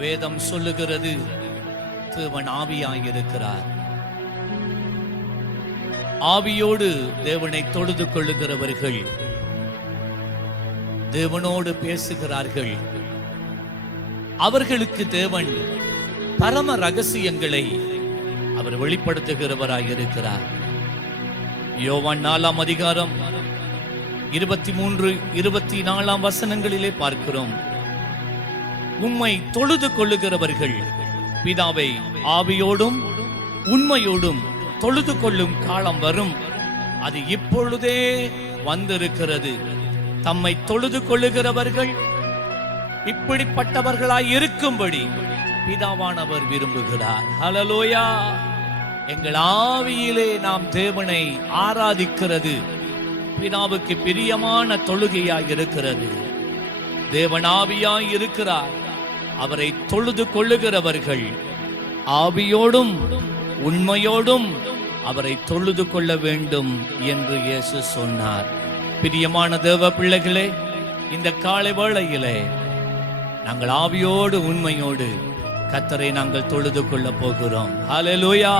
வேதம் சொல்லுகிறது, தேவன் ஆவியாயிருக்கிறார். ஆவியோடு தேவனை தொழுது கொள்ளுகிறவர்கள் தேவனோடு பேசுகிறார்கள். அவர்களுக்கு தேவன் பரம ரகசியங்களை அவர் வெளிப்படுத்துகிறவராயிருக்கிறார். யோவான் 4ஆம் அதிகாரம் 23, 24 வசனங்களிலே பார்க்கிறோம், உம்மை தொழுது கொள்ளுகிறவர்கள் பிதாவை ஆவியோடும் உண்மையோடும் தொழுது கொள்ளும் காலம் வரும், அது இப்பொழுதே வந்திருக்கிறது. தம்மை தொழுது கொள்ளுகிறவர்கள் இப்படிப்பட்டவர்களாய் இருக்கும்படி பிதாவானவர் விரும்புகிறார். ஹல்லேலூயா! எங்கள் ஆவியிலே நாம் தேவனை ஆராதிக்கிறது பிதாவுக்கு பிரியமான தொழுகையாய் இருக்கிறது. தேவன் ஆவியாய் இருக்கிறார். அவரை தொழுது கொள்ளுகிறவர்கள் ஆவியோடும் உண்மையோடும் அவரை தொழுது கொள்ள வேண்டும் என்று இயேசு சொன்னார். பிரியமான தேவ பிள்ளைகளே, இந்த காலை வேளையிலே நாங்கள் ஆவியோடு உண்மையோடு கர்த்தரை நாங்கள் தொழுது கொள்ள போகிறோம். ஹல்லேலூயா!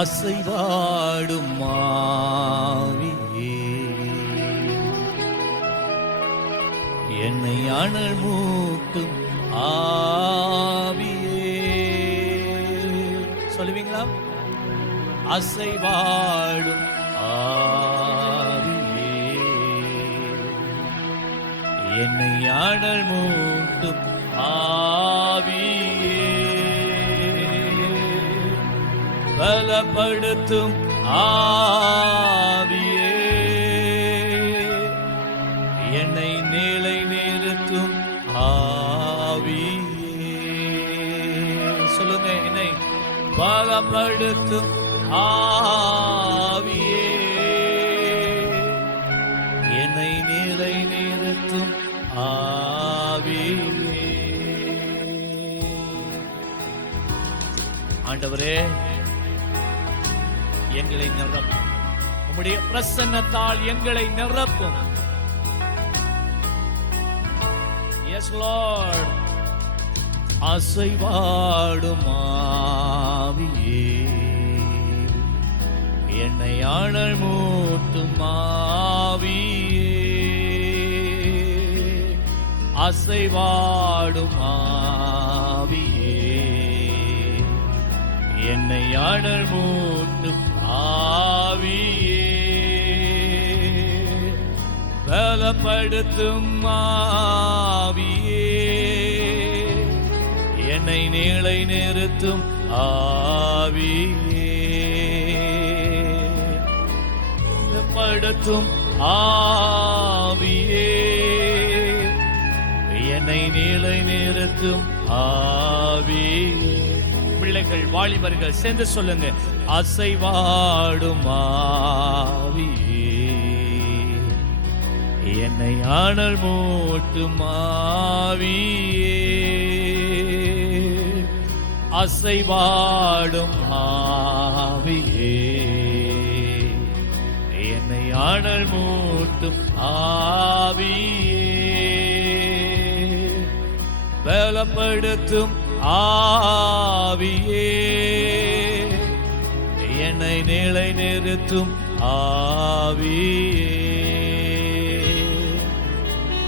அசைவாடும் ஆவியே, என்னை அனல் மூட்டும் ஆவியே, சொல்லுவீங்களா? அசைவாடும் ஆவியே, என்னை அனல் மூட்டும் ஆவியே, பலப்படுத்தும் ஆவியே, என்னை நிலை நிறுத்தும் ஆவியே, சொல்லுங்க, என்னை பலப்படுத்தும் ஆவியே, என்னை நிலை நிறுத்தும் ஆவியே. ஆண்டவரே, எங்களை நிரப்பும், உம்முடைய பிரசன்னத்தால் எங்களை நிரப்பும். Yes Lord. அசைவாடும் ஆவியே, என்னை அனல் மூட்டும் ஆவியே, அசைவாடும் ஆவியே, என்னை அனல் மூட்டும் ஆவியே, பலப்படுத்தும் ஆவியே, என்னை நிலை நிறுத்தும் ஆவியே, பலப்படுத்தும் ஆவியே, என்னை நிலை நிறுத்தும் ஆவியே. பிள்ளைகள், வாலிபர்கள் சேர்ந்து சொல்லுங்க, அசைவாடும் ஆவியே, என்னை அனல் மூட்டும் ஆவியே, அசைவாடும் ஆவியே, என்னை அனல் மூட்டும் ஆவியே, பலப்படுத்தும் ஆவியே, என்னை நிலை நிறுத்தும் ஆவியே,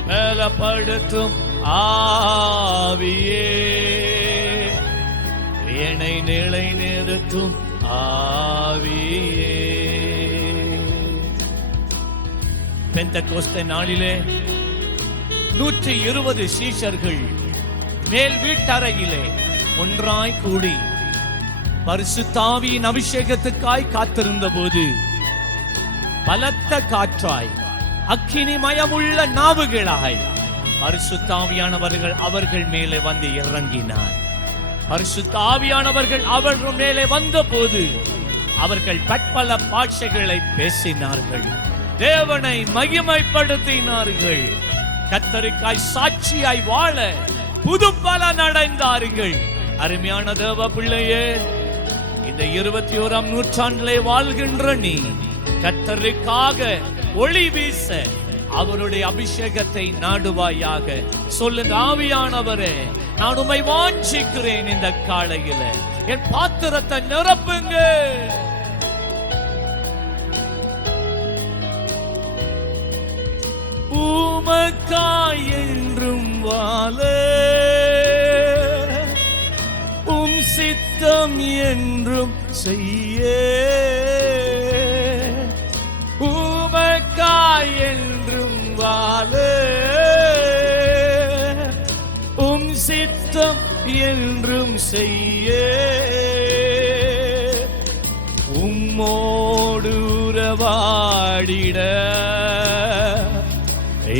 பலப்படுத்தும் ஆவியே, என்னை நிலை நிறுத்தும் ஆவியே. பெந்தெக்கோஸ்தே நாளிலே 120 சீஷர்கள் மேல் வீட்டறையிலே ஒன்றாய் கூடி பரிசுத்த ஆவியின் அபிஷேகத்துக்காய் காத்திருந்த போது பலத்த காற்றாய் அக்கினிமயமுள்ள நாவுகளாய் பரிசுத்த ஆவியானவர்கள் அவர்கள் மேலே வந்து இறங்கினார். பரிசுத்த ஆவியானவர்கள் அவர்கள் மேலே வந்த போது அவர்கள் பற்பல பாஷைகளை பேசினார்கள், தேவனை மகிமைப்படுத்தினார்கள், கர்த்தருக்காய் சாட்சியாய் வாழ புது பலன் அடைந்தார்கள். அருமையான தேவ பிள்ளையே, இந்த 21ஆம் நூற்றாண்டிலே வாழ்கின்ற நீ கர்த்தருக்காக ஒளி வீச அவருடைய அபிஷேகத்தை நாடுவாயாக. சொல்லுங்க, ஆவியானவரே, நான் உம்மை வாஞ்சிக்கிறேன். இந்த காலையில என் பாத்திரத்தை நிரப்புங்க. உமக்காய் என்றும் வாழ, உம் சித்தம் என்றும் செய்ய, உமக்காய் என்றும் வாழ, உம் சித்தம் என்றும் செய்ய, உம்மோடு உறவாடிட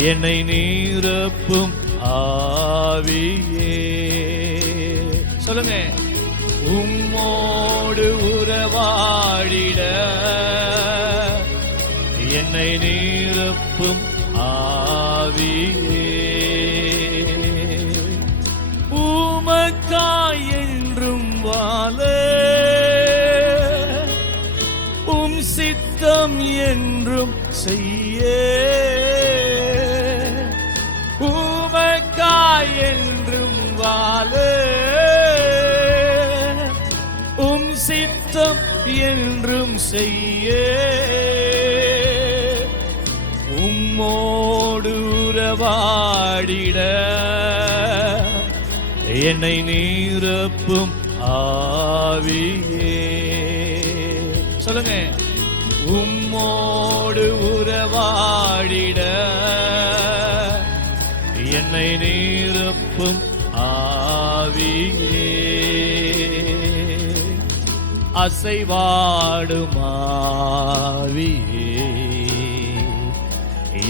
என்னை நிரப்பும் ஆவியே. சொல்லுங்க, உம்மோடு உறவாடிட என்னை நிரப்பும் ஆவியே. உமக்காய் என்றும் வாழ, உம் சித்தம் என்றும் செய்ய, உமக்காய் என்றும் வாழ, உம் சித்தம் என்றும் செய்ய, உம்மோடு உறவாடிட என்னை நிரப்பும் ஆவியே. சொல்லுங்க, உம்மோடு உறவாடிட என்னை நிரப்பும் ஆவியே. அசைவாடும் ஆவியே,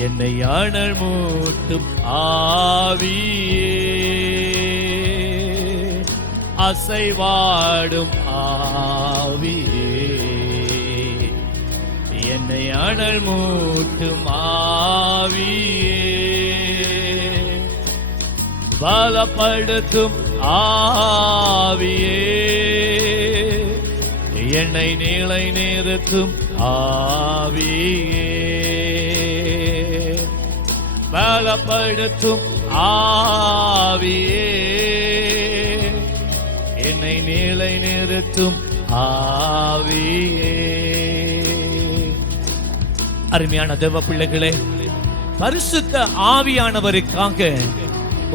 என்னை அனல் மூட்டும் ஆவியே. அசைவாடும் ஆவியே, என்னை அனல் மூட்டும் ஆவியே. பலப்படுத்தும் ஆவியே, என்னை நிலை நிறுத்தும் ஆவியே. பலப்படுத்தும் ஆவியே, என்னை நிலை நிறுத்தும் ஆவியே. அருமையான தேவ பிள்ளைகளே, பரிசுத்த ஆவியானவருக்காக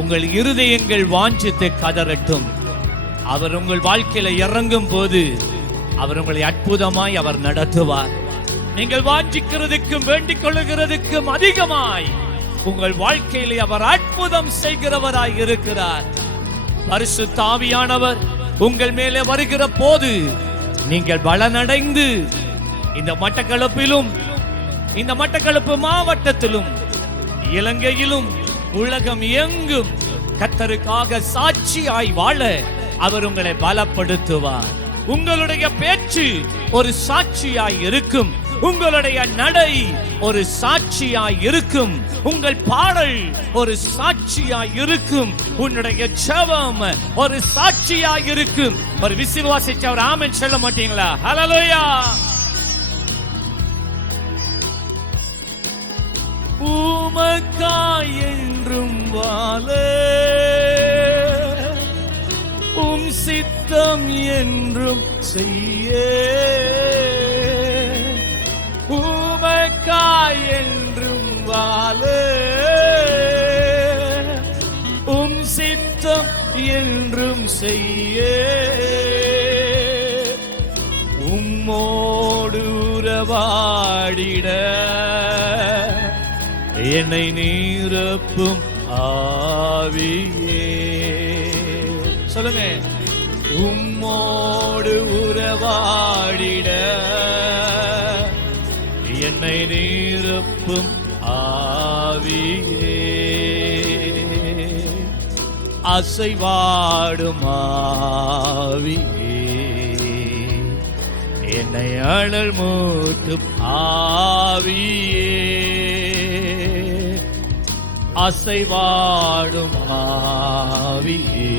உங்கள் இருதயங்கள் வாஞ்சித்து கதறட்டும். அவர் உங்கள் வாழ்க்கையில இறங்கும் போது அவர் உங்களை அற்புதமாய் அவர் நடத்துவார். நீங்கள் வாஞ்சிக்கிறதுக்கும் வேண்டிக் கொள்ளுகிறதுக்கும் அதிகமாய் உங்கள் வாழ்க்கையிலே அவர் அற்புதம் செய்கிறவராய் இருக்கிறார். பரிசுத்த ஆவியானவர் உங்கள் மேலே வருகிற போது நீங்கள் பலனடைந்து இந்த மட்டக்களப்பிலும், இந்த மட்டக்களப்பு மாவட்டத்திலும், இலங்கையிலும், உலகம் எங்கும் கர்த்தருக்காக சாட்சியாய் வாழ அவர் உங்களை பலப்படுத்துவார். உங்களுடைய பேச்சு ஒரு சாட்சியாய் இருக்கும், உங்களுடைய நடை ஒரு சாட்சியாய் இருக்கும், உங்கள் பாடல் ஒரு சாட்சியாய் இருக்கும், உன்னுடைய ஜெபம் ஒரு சாட்சியாய் இருக்கும். ஒரு விசுவாசிச்சவர் ஆமென் சொல்ல மாட்டீங்களா? ஹல்லேலூயா. உமக்காய் என்றும் வாழ, உம் சித்தம் என்றும் செய்ய, உமக்காய் என்றும் வாழ, உம் சித்தம் என்றும் செய்ய, உம்மோடு உறவாடிட என்னை நிரப்பும் ஆவியே. சொல்லுங்க, உம்மோடு உறவாடிட என்னை நிரப்பும் ஆவியே. அசைவாடும் ஆவியே, என்னை அனல் மூட்டும் ஆவியே. அசைவாடும் ஆவியே,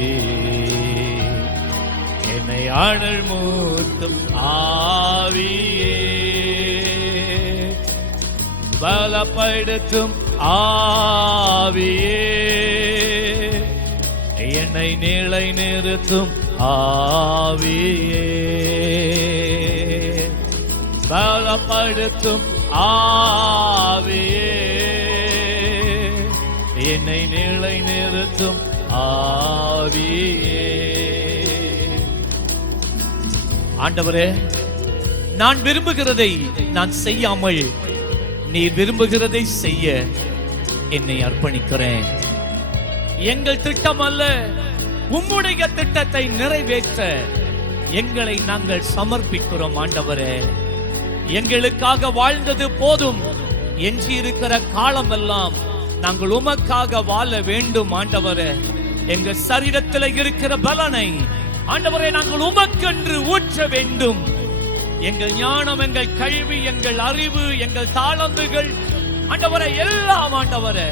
என்னை அனல் மூட்டும் ஆவியே. பலப்படுத்தும் ஆவியே, என்னை நிலை நிறுத்தும் ஆவியே, பலப்படுத்தும் ஆவியே, என்னை நிலை நிறுத்தும் ஆவியே. ஆண்டவரே, நான் விரும்புகிறதை நான் செய்யாமல் நீர் விரும்புகிறதை செய்ய என்னை அர்ப்பணிக்கிறேன். எங்கள் திட்டம் அல்ல, உம்முடைய திட்டத்தை நிறைவேற்ற எங்களை நாங்கள் சமர்ப்பிக்கிறோம். ஆண்டவரே, எங்களுக்காக வாழ்ந்தது போதும், எஞ்சி இருக்கிற காலம் எல்லாம் நாங்கள் உமக்காக வாழ வேண்டும். ஆண்டவரே, எங்கள் சரீரத்தில் இருக்கிற பலனை ஆண்டவரே நாங்கள் உமக்கென்று ஊற்ற வேண்டும். எங்கள் ஞானம், எங்கள் கல்வி, எங்கள் அறிவு, எங்கள் தாளந்துகள் ஆண்டவரே எல்லாம் ஆண்டவரே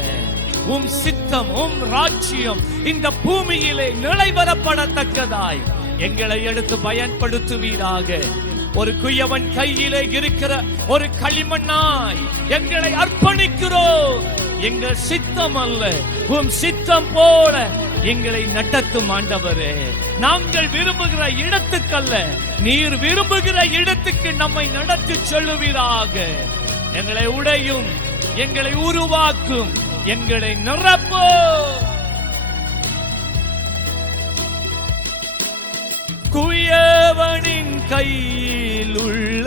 உம் சித்தம், உம் ராஜ்யம் இந்த பூமியிலே நிலைவரப்படத்தக்கதாய் எங்களை எடுத்து பயன்படுத்துவீராக. ஒரு குயவன் கையிலே இருக்கிற ஒரு களிமண்ணாய் எங்களை அர்ப்பணிக்கிறோம். எங்கள் சித்தம் அல்ல, உம் சித்தம் போல எங்களை நடத்தும் ஆண்டவரே. நாங்கள் விரும்புகிற இடத்துக்கல்ல, நீர் விரும்புகிற இடத்துக்கு நம்மை நடத்தி சொல்லுவீராக. எங்களை உடையும், எங்களை உருவாக்கும், எங்களை நிரப்போ. குயவனின் கையில் உள்ள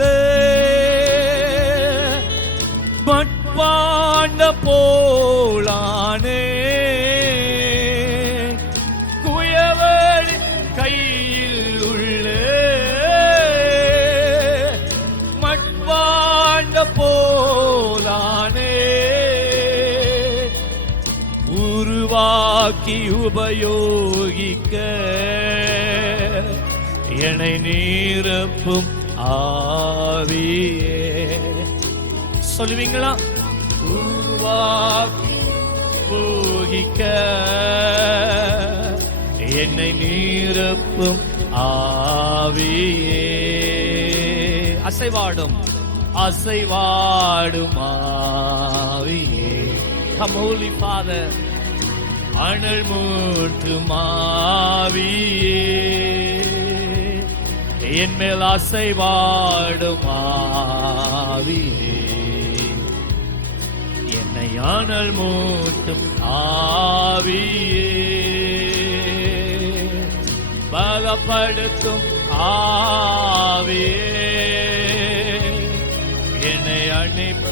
மட்பாண்ட போலானே, குயவனின் கையில் உள்ள மட்பாண்ட போலானே, உருவாக்கி உபயோகிக்க என்னை நிரப்பும் ஆவியே. சொல்லுவீங்களா? உருவாக்கி உபயோகிக்க என்னை நிரப்பும் ஆவியே. அசைவாடும் அசைவாடும் ஆவியே. Come Holy Father, அனல் மூட்டும் ஆவியே, என் மேல் அசைவாடும் ஆவியே, என்னை அனல் மூட்டும் ஆவியே, பலப்படுத்தும் ஆவியே, என்னை அணைப்பு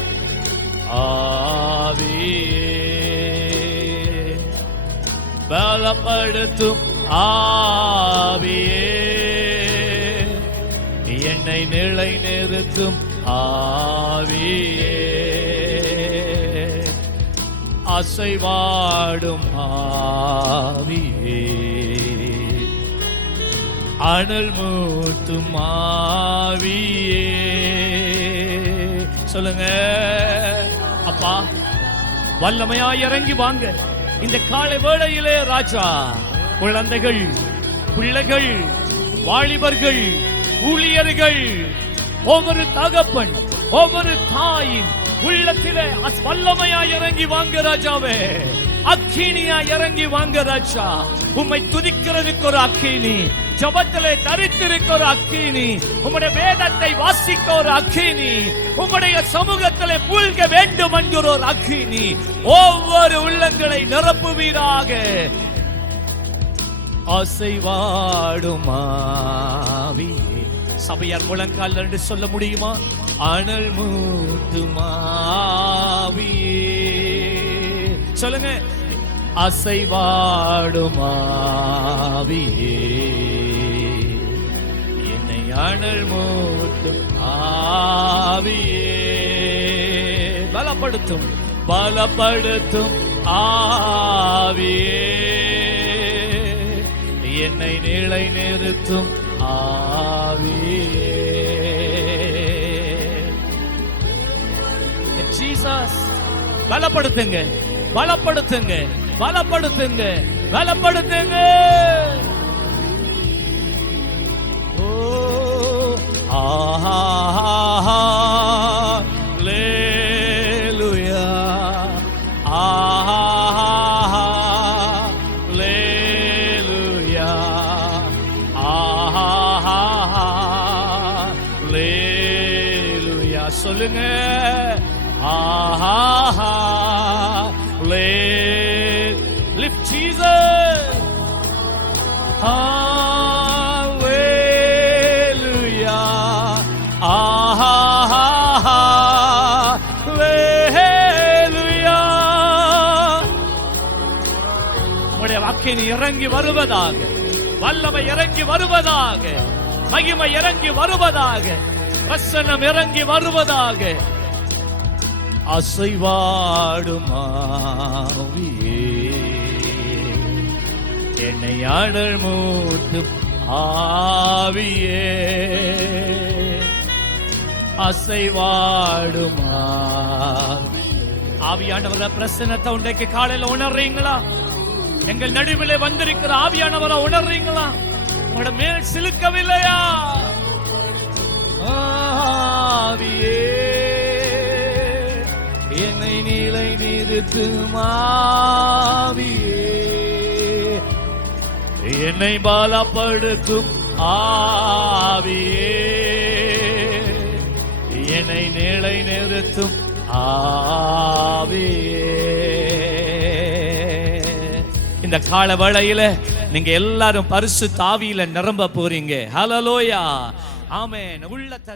ஆவியே, பலப்படுத்தும் ஆவியே, என்னை நிலை நிறுத்தும் ஆவியே, அசைவாடும் ஆவியே, அனல் மூட்டும் ஆவியே. சொல்லுங்க, அப்பா வல்லமையாய் இறங்கி வாங்க இந்த காலை வேளையிலே. ராஜா, குழந்தைகள், பிள்ளைகள், வாலிபர்கள், ஊழியர்கள், ஒவ்வொரு தகப்பன், ஒவ்வொரு தாயின் உள்ளத்திலே வல்லமையாய் இறங்கி வாங்க ராஜாவே. அக்கினியா இறங்கி வாங்க ராஜா. உம்மை துதிக்கிறதுக்கு ஒரு அக்கினி, ஜபத்திலே தரித்திருக்க ஒரு அக்கினி, உம்முடைய வேதத்தை வாசிக்க ஒரு அக்கினி, உம்முடைய சமூகத்திலே மூழ்க வேண்டும் என்கிற ஒரு அக்கினி ஒவ்வொரு உள்ளங்களை நிரப்புவீராக. அசைவாடும் ஆவியே. சபையார் முழங்கால் என்று சொல்ல முடியுமா? அனல் மூட்டும் ஆவியே. சொல்லுங்க, அசைவாடும் ஆவியே, என்னை அனல் மூட்டும் ஆவியே, பலப்படுத்தும் பலப்படுத்தும் ஆவியே, என்னை நிலை நிறுத்தும் ஆவியே. ஜீசஸ், பலப்படுத்துங்க பலப்படுத்துங்க பலப்படுத்துங்க பலப்படுத்துங்க. ஓ ஆஹா, ஹல்லேலூயா, ஹalleluya ஹalleluya சொல்லுங்க lift Jesus hallelujah hallelujah உம்முடைய வாக்கினை இறங்கி வருவதாக, வல்லமை இறங்கி வருவதாக, மகிமை இறங்கி வருவதாக, வசனம் இறங்கி வருவதாக. அசைவாடும் ஆவியே என்னை அனல் மூட்டும் ஆவியே அசைவாடும் ஆவியானவர பிரசன்னத்தை உண்டைக்கு காலையில உணர்றீங்களா? எங்கள் நடுவிலே வந்திருக்கிற ஆவியானவரை உணர்றீங்களா? உங்களோட மேல் சிலுக்கவில்லையா? ஆவியே என்னை நிலை நிறுத்தும் ஆவியே என்னை பலப்படுத்தும் ஆவியே என்னை நிலை நிறுத்தும் ஆவியே. இந்த கால வேளையில நீங்க எல்லாரும் பரிசுத்த ஆவியில நிரம்ப போறீங்க. ஹல்லேலூயா ஆமென். உள்ளத்தை